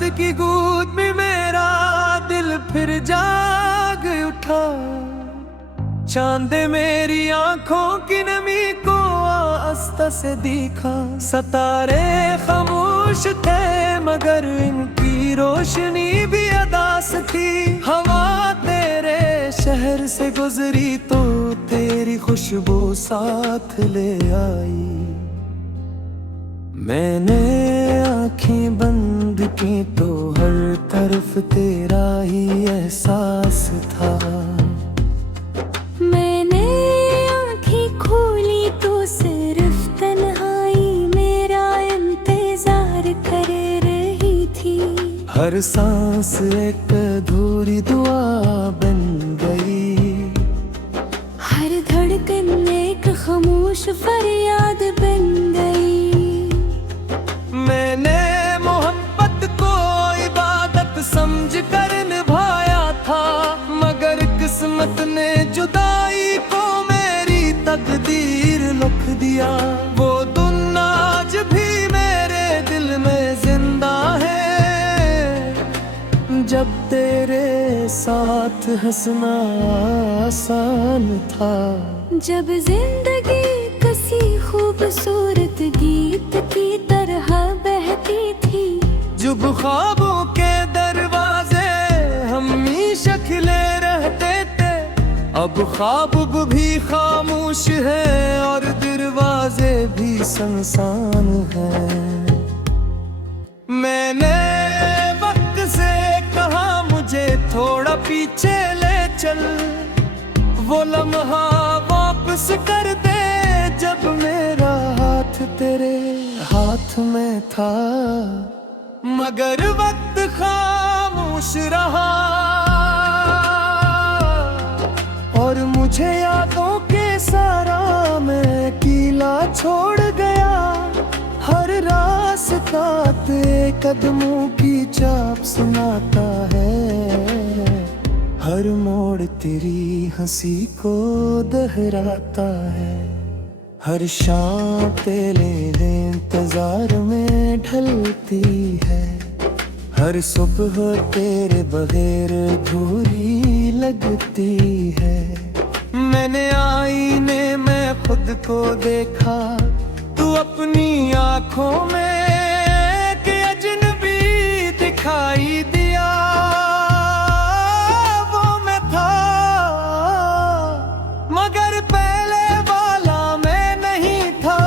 रात की गूंज में मेरा दिल फिर जाग उठा। चांद मेरी आंखों की नमी को आस्था से दिखा। सितारे खामोश थे मगर इनकी रोशनी भी अदास थी। हवा तेरे शहर से गुजरी तो तेरी खुशबू साथ ले आई। मैंने आँखें बंद की तो हर तरफ तेरा ही एहसास था। मैंने आँखें खोली तो सिर्फ तन्हाई मेरा इंतजार कर रही थी। हर सांस एक अधूरी दुआ बन गई। हर धड़कन एक खामोश फरियाद बन गई। मैंने मोहब्बत को इबादत समझ कर निभाया था, मगर किस्मत ने जुदाई को मेरी तकदीर लिख दिया। वो दिन आज भी मेरे दिल में जिंदा है, जब तेरे साथ हंसना आसान था। जब जिंदगी किसी खूबसूरत गीत की तरह बहती थी। जब ख्वाबों के दरवाजे हमेशा खिले रहते थे, अब ख्वाब भी खामोश है और दरवाजे भी सुनसान हैं। मैंने वक्त से कहा मुझे थोड़ा पीछे ले चल, वो लम्हा वापस कर दे जब मेरा हाथ तेरे हाथ में था। मगर वक्त खामोश रहा और मुझे यादों के सारा में कीला छोड़ गया। हर रास्ता तेरे कदमों की चाप सुनाता है, हर मोड़ तेरी हंसी को दोहराता है। हर शाम तेरे इंतजार में ढलती है, हर सुबह तेरे बगैर अधूरी लगती है। मैंने आईने में खुद को देखा, तू अपनी आंखों में कि अजनबी दिखाई दिया। वो मैं था मगर पहले वाला मैं नहीं था।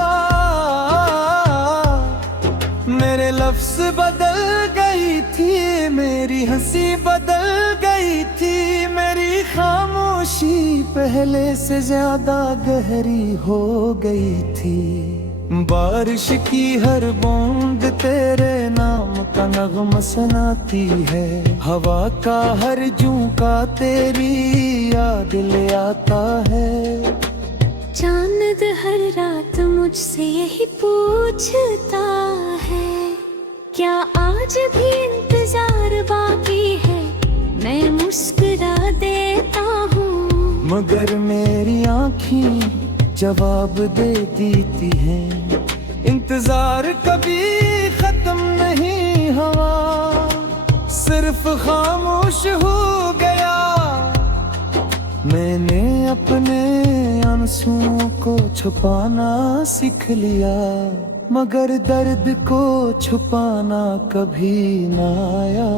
मेरे लफ्ज बदल गई थी, मेरी हंसी बदल गई थी, मेरी खामोशी पहले से ज्यादा गहरी हो गई थी। बारिश की हर बूंद तेरे नाम का नगमा सुनाती है, हवा का हर झोंका तेरी याद ले आता है। चांद हर रात मुझसे यही पूछता है, क्या आज भी इंतजार बाकी है? मैं मुस्कुरा देता हूँ मगर मेरी आँखें जवाब दे देती हैं। इंतजार कभी खत्म नहीं हुआ, सिर्फ खामोश हो गया। मैंने अपने आंसुओं को छुपाना सीख लिया, मगर दर्द को छुपाना कभी ना आया।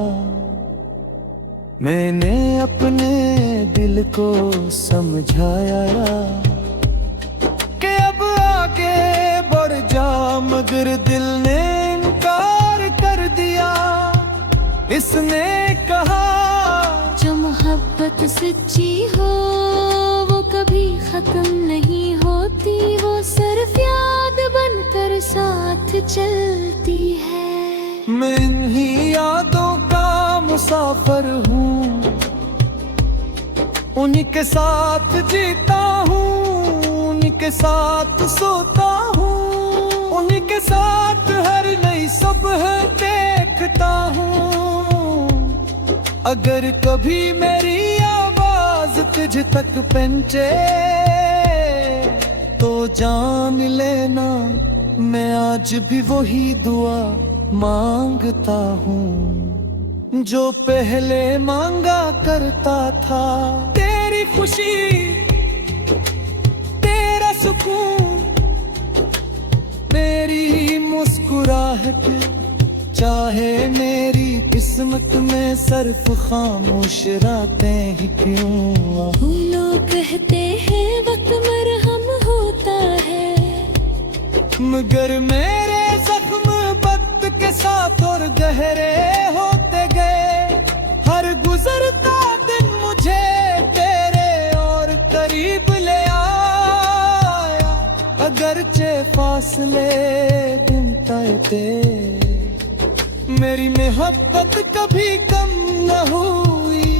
मैंने अपने दिल को समझाया कि अब आगे बढ़ जा, मगर दिल ने इनकार कर दिया। इसने कहा जो मोहब्बत सच्ची हो वो कभी खत्म नहीं होती, वो सिर्फ याद बनकर साथ चलती है। मैं इन्हीं यादों का मुसाफिर हूँ, उन्हीं के साथ जीता हूँ, उन्हीं के साथ सोता हूँ, उन्हीं के साथ हर नई सुबह देखता हूँ। अगर कभी मेरी आवाज तुझ तक पहुंचे तो जान लेना मैं आज भी वही दुआ मांगता हूँ। जो पहले मांगा करता था। तेरी खुशी, तेरा सुकून, मेरी मुस्कुराहट, चाहे मेरी किस्मत में सिर्फ खामोश रातें ही क्यों। लोग कहते हैं वक्त मरहम होता है, मगर मेरे जख्म वक्त के साथ और गहरे होते गए। हर गुजरता दिन मुझे तेरे और करीब ले आया, अगरचे फासले दिन तय थे। मेरी मोहब्बत कभी कम न हुई,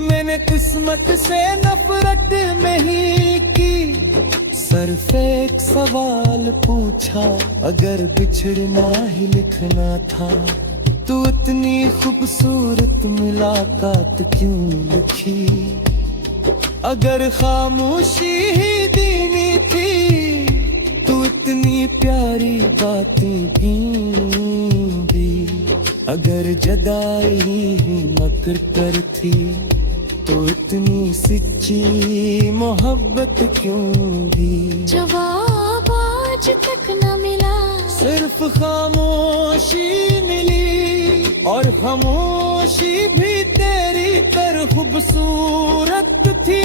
मैंने किस्मत से नफरत नहीं की। सिर्फ एक सवाल पूछा, अगर बिछड़ना ही लिखना था तो इतनी खूबसूरत मुलाकात क्यों लिखी। अगर खामोशी ही दीनी थी तो इतनी प्यारी बातें क्यों दी। अगर जदाई ही मकर कर थी तो इतनी सच्ची मोहब्बत क्यों दी। जवाब आज तक न मिला, सिर्फ खामोशी मिली, और खामोशी भी तेरी तरह खूबसूरत थी।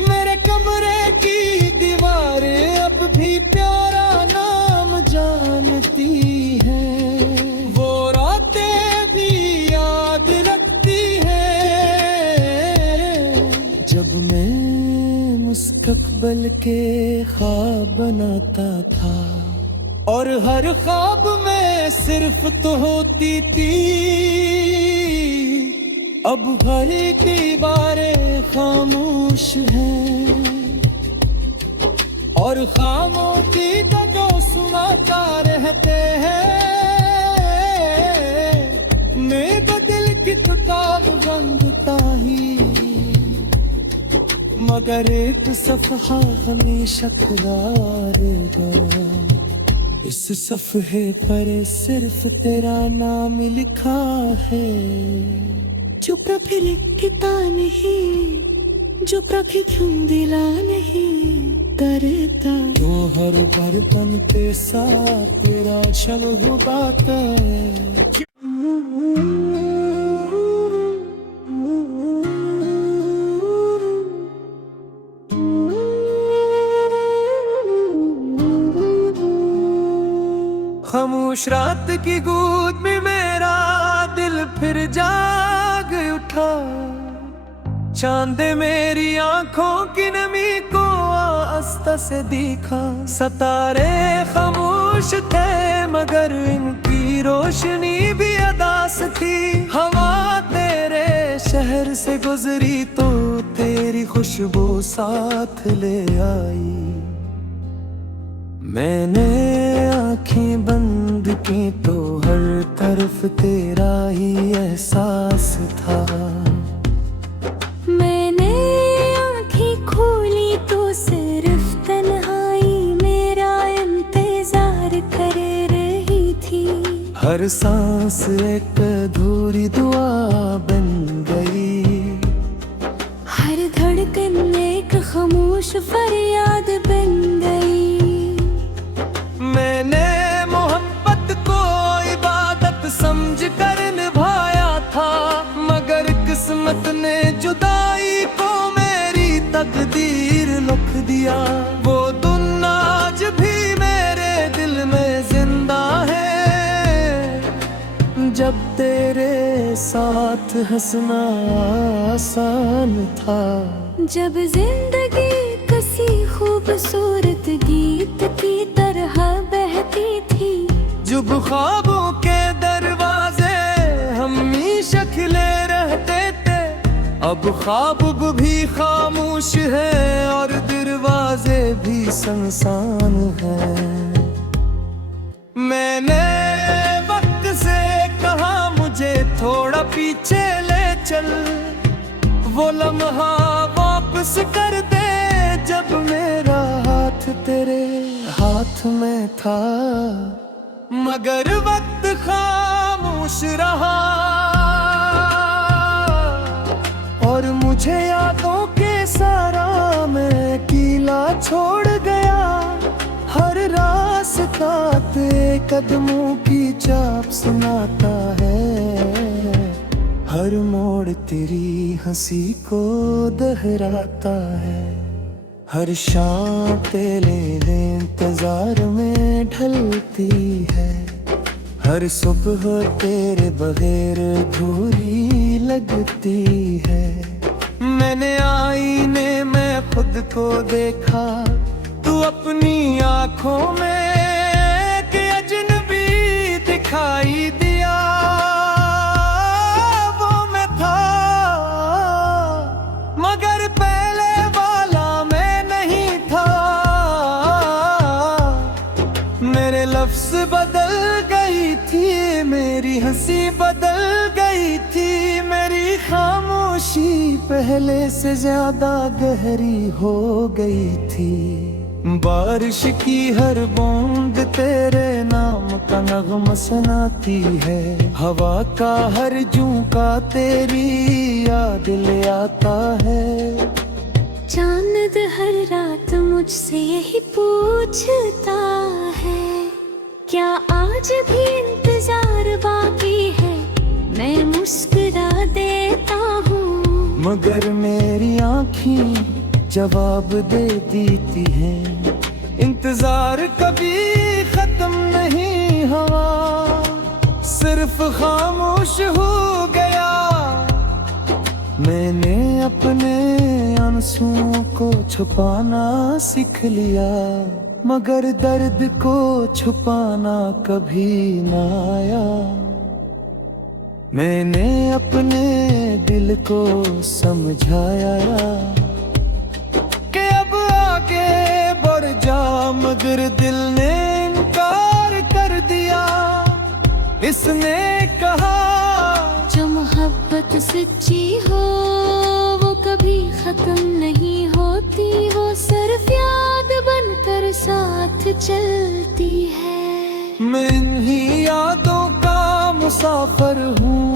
मेरे कमरे की दीवारें अब भी प्यारा नाम जानती हैं, वो रातें भी याद रखती हैं। जब मैं मुस्तकबिल के ख्वाब बनाता था और हर ख्वाब में सिर्फ तो होती थी, अब हर एक दीवारें खामोश हैं और खामोशी का जो सुनाता रहते हैं। मेरे दिल की किताब बंदता ही, मगर एक सफ़हा हमेशा खुला रहेगा। इस सफ़हे पर सिर्फ तेरा नाम लिखा है, जो कभी लिखता नहीं, जो कभी क्यों दिला नहीं करता। जो हर बार बनते सा तेरा क्षण बात है। खामोश रात की गोद में मेरा दिल फिर जाग उठा। चांद मेरी आंखों की नमी को आस्था से दिखा। सितारे खामोश थे मगर इनकी रोशनी भी अदास थी। हवा तेरे शहर से गुजरी तो तेरी खुशबू साथ ले आई। मैंने आँखें बंद की तो हर तरफ तेरा ही एहसास था। मैंने आँखें खोली तो सिर्फ तन्हाई मेरा इंतजार कर रही थी। हर सांस एक अधूरी दुआ बन गई। हर धड़कन एक खामोश फरियाद बन गई। मैंने मोहब्बत को इबादत समझ कर निभाया था, मगर किस्मत ने जुदाई को मेरी तकदीर लिख दिया। वो दिन आज भी मेरे दिल में जिंदा है, जब तेरे साथ हंसना आसान था। जब जिंदगी किसी खूबसूरत गीत की तरह बहती थी। जब ख्वाबों के दरवाजे हमेशा खिले रहते थे, अब ख्वाब भी खामोश है और दरवाजे भी सुनसान हैं। मैंने वक्त से कहा मुझे थोड़ा पीछे ले चल, वो लम्हा वापस कर दे जब मेरा हाथ तेरे हाथ में था। मगर वक्त खामोश रहा और मुझे यादों के सारा मैं कीला छोड़ गया। हर रास्ता तेरे कदमों की चाप सुनाता है, हर मोड़ तेरी हंसी को दोहराता है। हर शाम तेरे इंतजार में ढलती है, हर सुबह तेरे बगैर अधूरी लगती है। मैंने आईने में खुद को देखा, तू अपनी आंखों में कि अजनबी दिखाई दिया। वो मैं था मगर पहले वाला मैं नहीं था। मेरे लफ्ज बदल गई थी, मेरी हंसी बदल गई थी, मेरी खामोशी पहले से ज्यादा गहरी हो गई थी। बारिश की हर बूंद तेरे नाम का नगमा सुनाती है, हवा का हर झोंका तेरी याद ले आता है। चांद हर रात मुझसे यही पूछता है, क्या आज भी इंतजार बाकी है? मैं मुस्कुरा देता हूँ मगर मेरी आँखें जवाब दे देती हैं, इंतजार कभी खत्म नहीं हुआ, सिर्फ खामोश हो गया। मैंने अपने आंसुओं को छुपाना सीख लिया, मगर दर्द को छुपाना कभी ना आया। मैंने अपने दिल को समझाया कि अब आगे बढ़ जा, मगर दिल ने इनकार कर दिया। इसने कहा जो मोहब्बत सच्ची हो वो कभी खत्म नहीं होती, वो सिर्फ याद बनकर साथ चलती है। मैं इन्हीं यादों का मुसाफिर हूँ,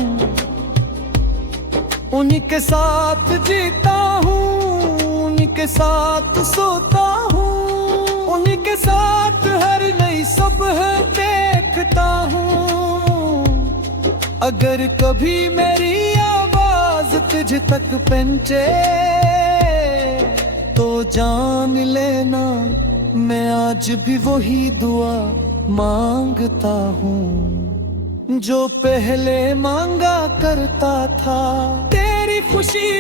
उन्हीं के साथ जीता हूँ, उन्हीं के साथ सोता हूँ, उन्हीं के साथ हर नई सुबह देखता हूँ। अगर कभी मेरी आवाज तुझ तक पहुंचे तो जान लेना मैं आज भी वही दुआ मांगता हूँ जो पहले मांगा करता था। तेरी खुशी,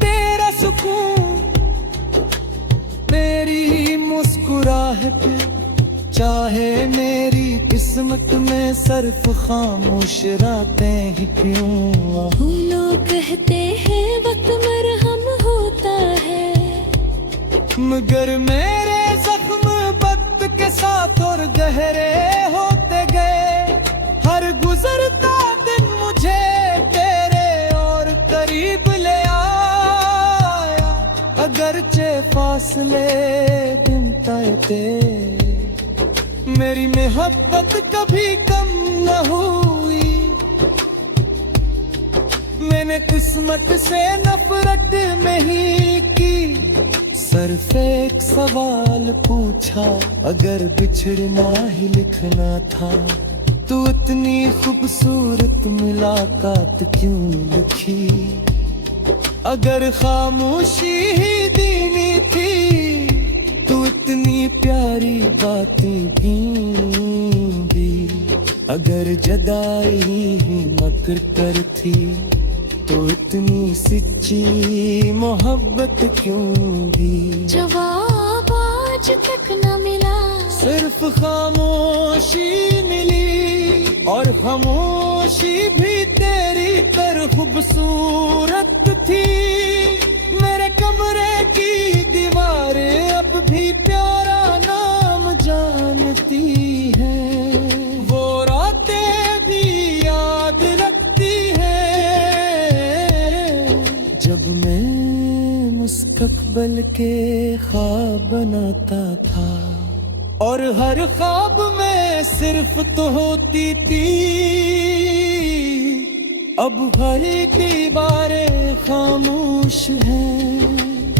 तेरा सुकून, मेरी मुस्कुराहट, चाहे मेरी किस्मत में सिर्फ खामोश रातें ही क्यों। लोग कहते हैं वक्त मरहम होता है, मगर मेरे जख्म वक्त के साथ और गहरे होते गए। हर गुजरता दिन मुझे तेरे और करीब ले आया, अगरचे फासले दिन तय थे। मेरी मोहब्बत कभी कम न हुई, मैंने किस्मत से नफरत नहीं की। सिर्फ एक सवाल पूछा, अगर बिछड़ना ही लिखना था तो इतनी खूबसूरत मुलाकात क्यों लिखी। अगर खामोशी ही दीनी थी तो इतनी प्यारी बातें भी। अगर जदाई ही मकर कर थी तो इतनी सच्ची मोहब्बत क्यों भी। जवाब आज तक न मिला, सिर्फ खामोशी मिली, और खामोशी भी तेरी तरह खूबसूरत थी। मेरे कमरे की दीवारें अब भी प्यारा नाम जानती हैं, वो रातें भी याद रखती हैं जब मैं मुस्तकबिल के ख्वाब बनाता था और हर ख्वाब में सिर्फ तो होती थी। अब हर दीवारें खामोश हैं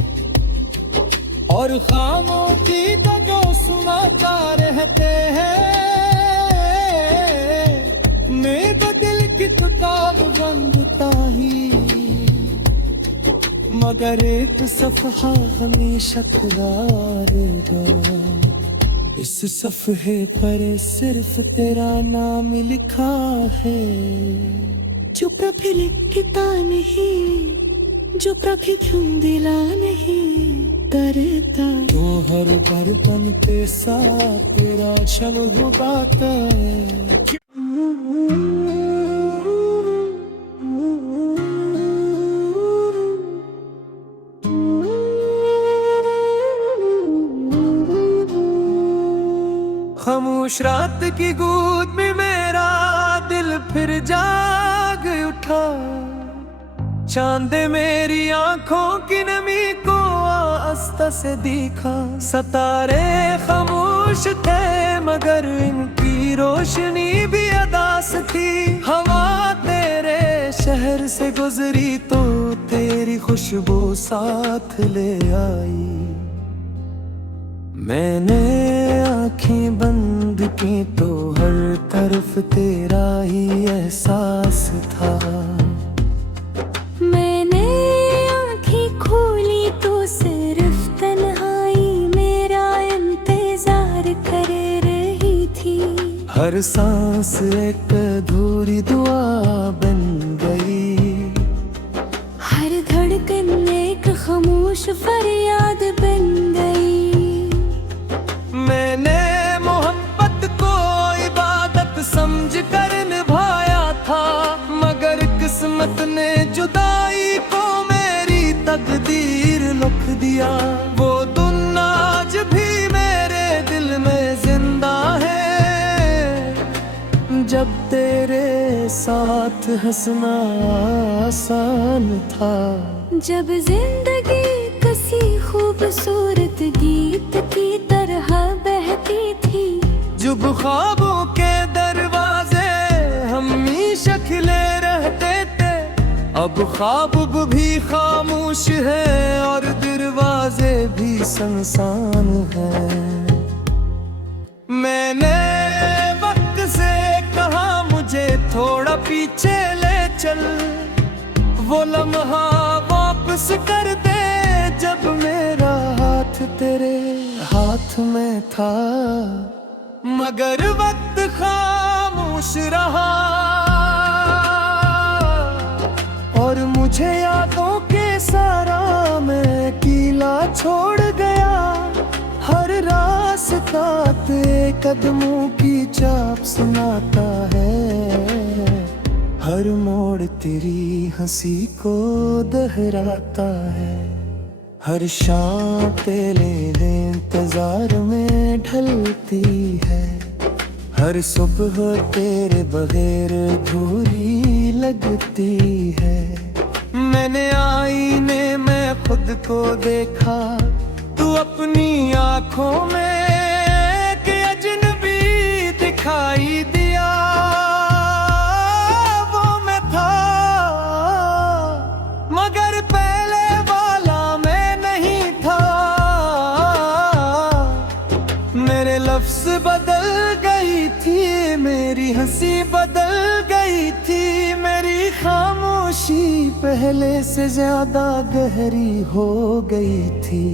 और खामोशी का जो सुनाता रहते हैं। मेरे दिल की किताब बंदता ही, मगर एक सफ़हा हमेशा खुला रहेगा। इस सफ़हे पर सिर्फ तेरा नाम लिखा है, जो कभी लिखता नहीं, जो कभी धुंधला नहीं करता। तो हर बर्तन पे साथ तेरा क्षण उगाता है। खामोश रात की गोद में मेरा दिल फिर जाग उठा। चांद मेरी आंखों की नमी को आस्था से दिखा। सितारे खामोश थे मगर इनकी रोशनी भी अदास थी। हवा तेरे शहर से गुजरी तो तेरी खुशबू साथ ले आई। मैंने आँखें बंद की तो हर तरफ तेरा ही एहसास था। मैंने आँखें खोली तो सिर्फ तन्हाई मेरा इंतजार कर रही थी। हर सांस एक अधूरी दुआ बन गई। हर धड़कन एक खामोश फरियाद बन गई। मैंने मोहब्बत को इबादत समझ कर निभाया था, मगर किस्मत ने जुदाई को मेरी तकदीर लिख दिया। वो दिन आज भी मेरे दिल में जिंदा है, जब तेरे साथ हंसना आसान था। जब जिंदगी किसी खूबसूरत गीत की तरह बहती थी। जब ख्वाबों के दरवाजे हमेशा खिले रहते थे। अब ख्वाब भी खामोश है और दरवाजे भी सुनसान हैं। मैंने वक्त से कहा मुझे थोड़ा पीछे ले चल। वो लम्हा वापस कर दे जब मेरा हाथ तेरे हाथ में था। मगर वक्त खामोश रहा और मुझे यादों के सारा में कीला छोड़ गया। हर रास्ता तेरे कदमों की चाप सुनाता है। हर मोड़ तेरी हंसी को दोहराता है। हर शाम तेरे इंतजार में ढलती है। हर सुबह तेरे बगैर अधूरी लगती है। मैंने आईने में खुद को देखा, तू अपनी आंखों में कि अजनबी दिखाई दिया। वो मैं था मगर पहले वाला मैं नहीं था। मेरे लफ्ज बदल गई थी, मेरी हंसी बदल गई थी। मेरी खामोशी पहले से ज्यादा गहरी हो गई थी।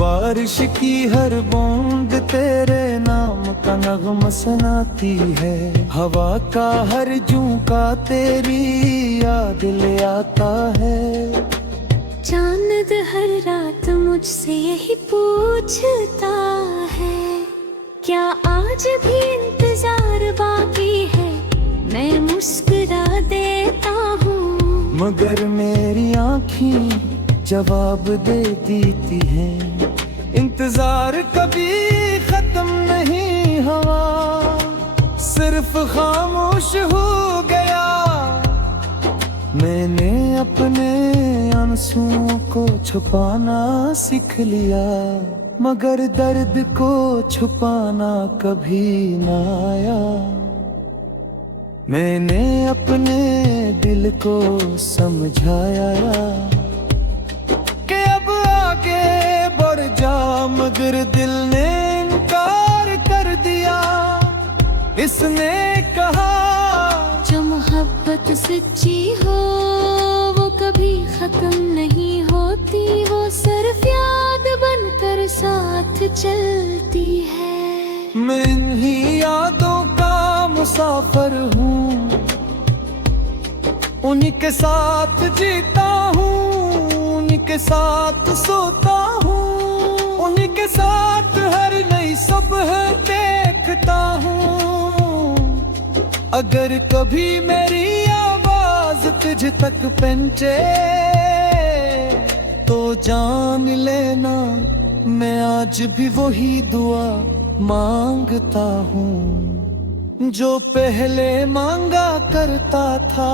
बारिश की हर बूंद तेरे नाम का नगमा सुनाती है। हवा का हर झोंका तेरी याद ले आता है। चांद हर रात मुझसे यही पूछता है, क्या आज भी इंतजार बाकी है? मैं मुस्कुरा देता हूँ मगर मेरी आँखें जवाब दे देती हैं। इंतजार कभी खत्म नहीं हुआ, सिर्फ खामोश हो गया। मैंने अपने आंसुओं को छुपाना सीख लिया, मगर दर्द को छुपाना कभी ना आया। मैंने अपने दिल को समझाया कि अब आगे बढ़ जा, मगर दिल ने इनकार कर दिया। इसने कहा जो मोहब्बत सच्ची हो वो कभी खत्म नहीं होती, वो सिर्फ याद बनकर साथ चलती है। मैं इन्हीं यादों का मुसाफिर हूँ, उन्हीं के साथ जीता हूँ, उन्हीं के साथ सोता हूँ, उन्हीं के साथ हर नई सुबह देखता हूँ। अगर कभी मेरी आवाज तुझ तक पहुंचे तो जान लेना मैं आज भी वही दुआ मांगता हूँ जो पहले मांगा करता था।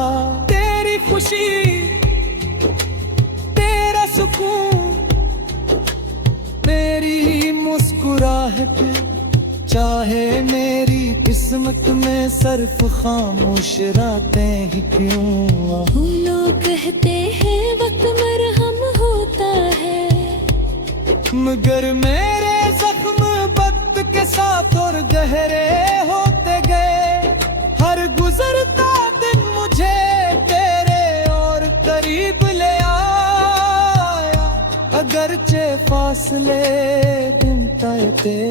तेरी खुशी, तेरा सुकून, मेरी मुस्कुराहट, चाहे मेरी किस्मत में सिर्फ खामोश रातें ही क्यों। वो लोग कहते हैं वक्त मरहम होता है, मगर मेरे जख्म वक्त के साथ और गहरे होते गए। हर गुजरता दिन मुझे तेरे और करीब ले आया, अगरचे फासले दिन तय थे।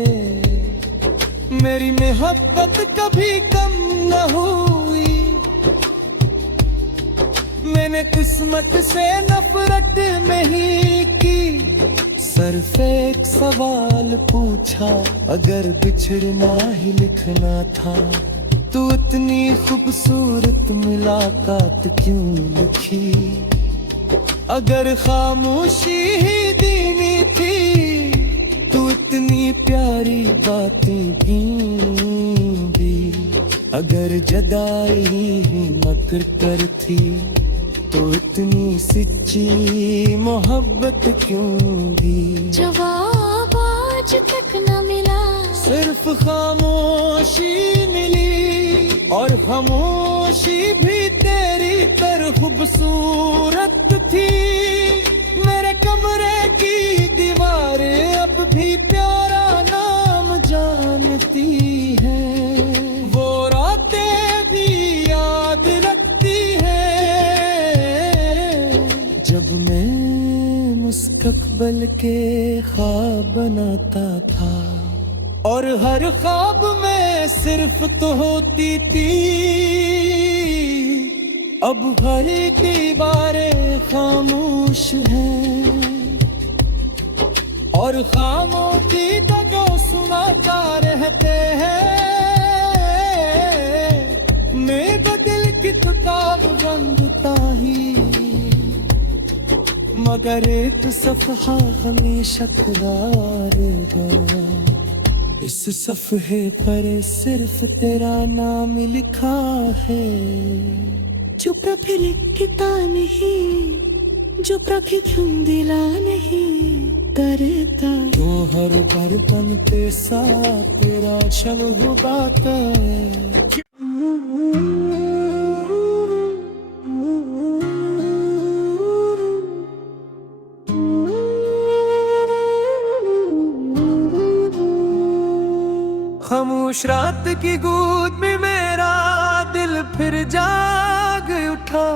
मेरी मोहब्बत कभी कम न हुई, मैंने किस्मत से नफरत नहीं की। सिर्फ एक सवाल पूछा, अगर बिछड़ना ही लिखना था तो इतनी खूबसूरत मुलाकात क्यों लिखी। अगर खामोशी ही दीनी थी तू इतनी प्यारी बातें की भी। अगर जदाई ही मकर कर थी तो इतनी सच्ची मोहब्बत क्यों दी। जवाब आज तक न मिला, सिर्फ खामोशी मिली, और खामोशी भी तेरी तरह खूबसूरत थी। मेरे कमरे की दीवारें अब भी प्यारा नाम जानती हैं, वो रातें भी याद रखती हैं जब मैं मुस्तकबिल के ख्वाब बनाता था, और हर ख्वाब में सिर्फ तो होती थी। अब हर दीवारें खामोश हैं, और खामोशी का जो सुनाता रहते हैं। मेरे दिल की किताब बंदता ही, मगर एक सफ़हा हमेशा खुला रहेगा। इस सफ़हे पर सिर्फ तेरा नाम लिखा है, जो कभी लिखता नहीं, जो कभी तुम दिला नहीं करता। तो हर बार बनते साथ तेरा क्षण उगाता है। खामोश रात की गोद में मेरा दिल फिर जाग उठा।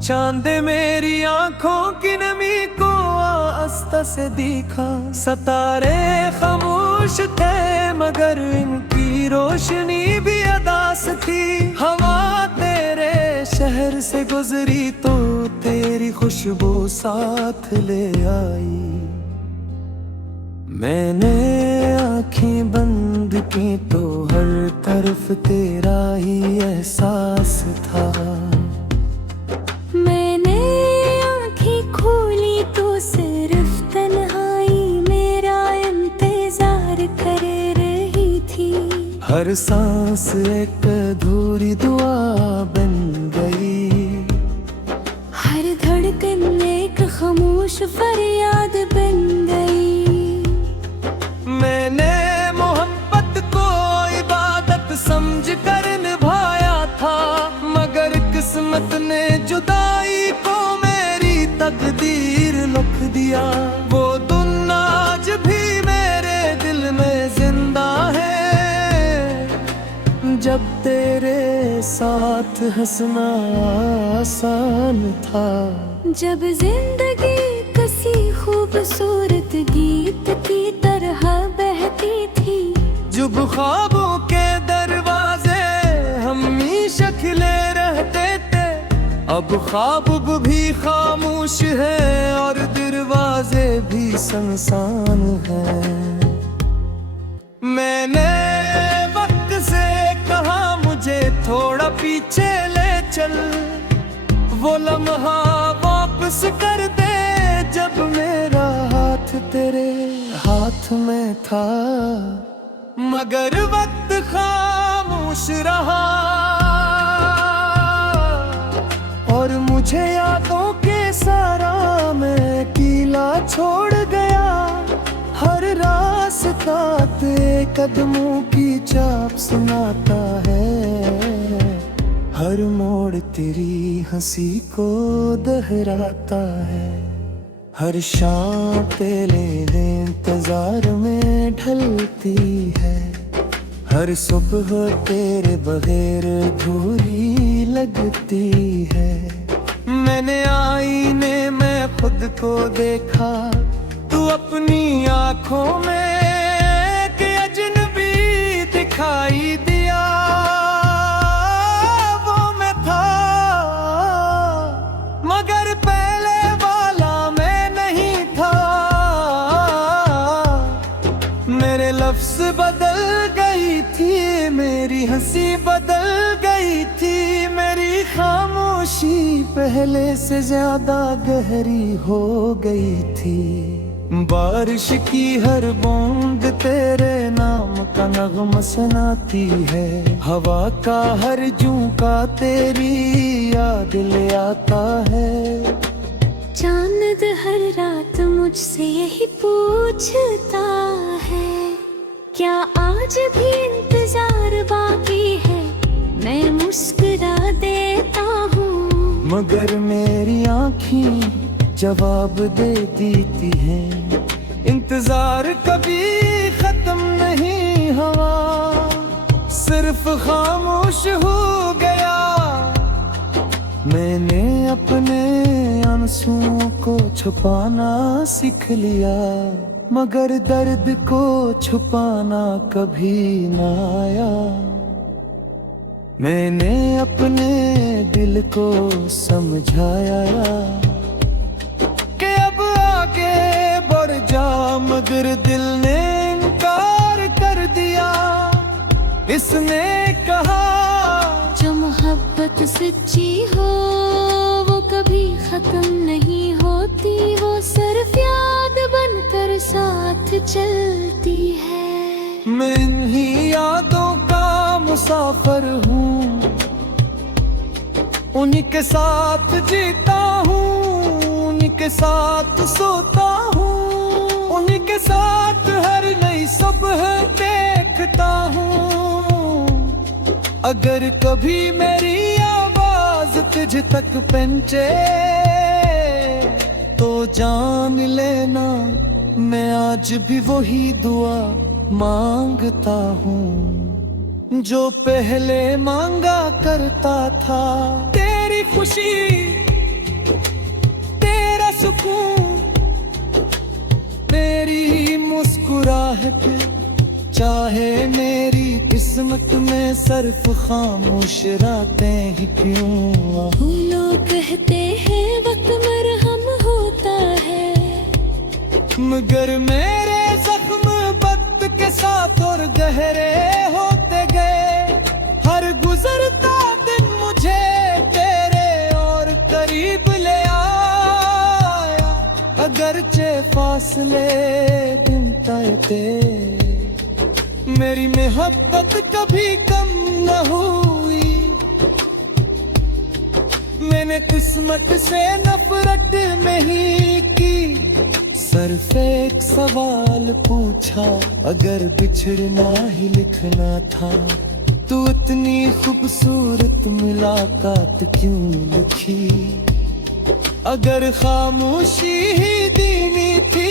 चांद मेरी आंखों की नमी को आस्था से दिखा। सितारे खामोश थे मगर इनकी रोशनी भी अदास थी। हवा तेरे शहर से गुजरी तो तेरी खुशबू साथ ले आई। मैंने आँखें बंद की तो हर तरफ तेरा ही एहसास था। मैंने आँखें खोली तो सिर्फ तन्हाई मेरा इंतजार कर रही थी। हर सांस एक अधूरी दुआ बन गई। साथ हंसना आसान था। जब जिंदगी किसी खूबसूरत गीत की तरह बहती थी, जब ख्वाबों के दरवाजे हम ही शक्ले रहते थे, अब ख्वाब भी खामोश है और दरवाजे भी सुनसान हैं। मैंने वक्त से कहा मुझे थोड़ा पीछे ले चल, वो लम्हा वापस कर दे जब मेरा हाथ तेरे हाथ में था। मगर वक्त खामोश रहा और मुझे यादों के सारा में कीला छोड़ गया। हर रास्ता तेरे कदमों की चाप सुनाता है, हर मोड़ तेरी हंसी को दोहराता है। हर शाम तेरे इंतजार में ढलती है, हर सुबह तेरे बगैर अधूरी लगती है। मैंने आईने में खुद को देखा, तू अपनी आंखों में एक अजनबी दिखाई दिया। वो मैं था मगर पहले वाला मैं नहीं था। मेरे लफ्ज बदल गई थी, मेरी हंसी बदल गई थी, मेरी खामोशी पहले से ज्यादा गहरी हो गई थी। बारिश की हर बूंद तेरे नाम का नगमा सुनाती है, हवा का हर झोंका तेरी याद ले आता है। चांद हर रात मुझसे यही पूछता है, क्या आज भी इंतजार बाकी है? मैं मुस्कुरा देता हूँ, मगर मेरी आँखें जवाब दे देती हैं। इंतजार कभी खत्म नहीं हुआ, सिर्फ खामोश हो गया। मैंने अपने आंसुओं को छुपाना सीख लिया, मगर दर्द को छुपाना कभी ना आया। मैंने अपने दिल को समझाया कि अब आगे बढ़ जा, मगर दिल ने इनकार कर दिया। इसने कहा जो मोहब्बत सच्ची हो वो कभी खत्म नहीं होती, वो सिर्फ याद बनकर साथ चलती है। मैं इन्हीं यादों का मुसाफिर हूँ, उन्हीं के साथ जीता हूँ, उन्हीं के साथ सोता हूँ, उन्हीं के साथ हर नई सुबह देखता हूँ। अगर कभी मेरी आवाज तुझ तक पहुंचे तो जान लेना मैं आज भी वही दुआ मांगता हूँ जो पहले मांगा करता था। तेरी खुशी, तेरा सुकून, मेरी मुस्कुराहट, चाहे मेरी किस्मत में सिर्फ खामोश रातें ही क्यों। लोग कहते हैं वक्त मरहम होता है, मगर मेरे जख्म वक्त के साथ और गहरे होते गए। हर गुजरता दिन मुझे तेरे और करीब ले आया, अगरचे फासले दिन तय थे। मेरी मोहब्बत कभी कम न हुई, मैंने किस्मत से नफरत नहीं की। सिर्फ एक सवाल पूछा, अगर बिछड़ना ही लिखना था तो इतनी खूबसूरत मुलाकात क्यों लिखी। अगर खामोशी ही दीनी थी